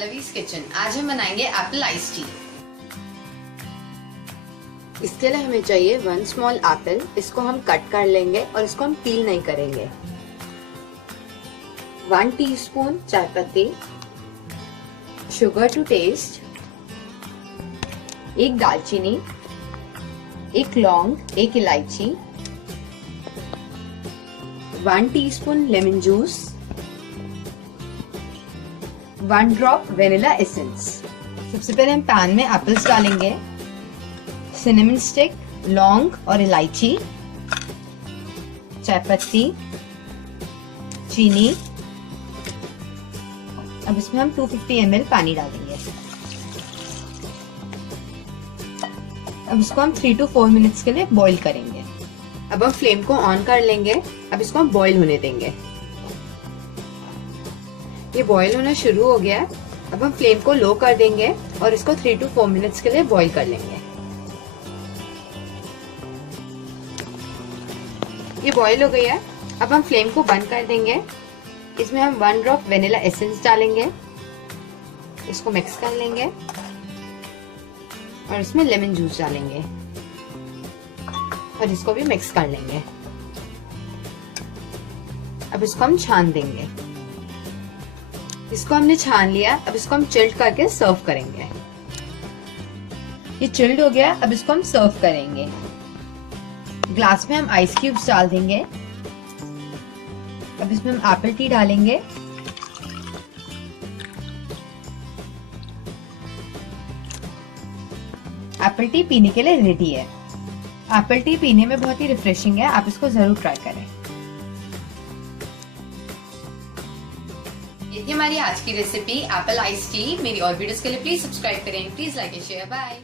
पल्लवीज़ kitchen. आज हम बनाएंगे एप्पल आइस टी। इसके लिए हमें चाहिए 1 स्मॉल एप्पल। इसको हम कट कर लेंगे और इसको हम पील नहीं करेंगे। 1 टीस्पून चाय पत्ती, शुगर टू टेस्ट, 1 दालचीनी, 1 लौंग, 1 इलायची, 1 teaspoon lemon juice, 1 drop vanilla essence. सबसे पहले हम पैन में एप्पल्स डालेंगे, सिनेमन स्टिक, लौंग और इलायची, चाय पत्ती, चीनी। अब इसमें हम 250 ml पानी डालेंगे। अब इसको हम 3 to 4 मिनट्स के लिए बॉईल करेंगे। अब हम फ्लेम को ऑन कर लेंगे। अब इसको हम बॉईल होने देंगे। ये बॉईल होना शुरू हो गया। अब हम फ्लेम को लो कर देंगे और इसको 3 to 4 मिनट्स के लिए बॉईल कर लेंगे। ये बॉईल हो गई है। अब हम फ्लेम को बंद कर देंगे। इसमें हम 1 ड्रॉप वेनिला एसेंस डालेंगे, इसको मिक्स कर लेंगे और इसमें लेमन जूस डालेंगे और इसको भी मिक्स कर लेंगे। अब इसको हम छान देंगे। इसको हमने छान लिया। अब इसको हम चिल्ड करके सर्व करेंगे। ये चिल्ड हो गया। अब इसको हम सर्व करेंगे। ग्लास में हम आइस क्यूब्स डाल देंगे। अब इसमें हम एप्पल टी डालेंगे। एप्पल टी पीने के लिए रेडी है। एप्पल टी पीने में बहुत ही रिफ्रेशिंग है। आप इसको जरूर ट्राई करें। ये थी हमारी आज की रेसिपी एप्पल आइस टी। मेरी और वीडियोस के लिए प्लीज सब्सक्राइब करें। Please like and share. Bye.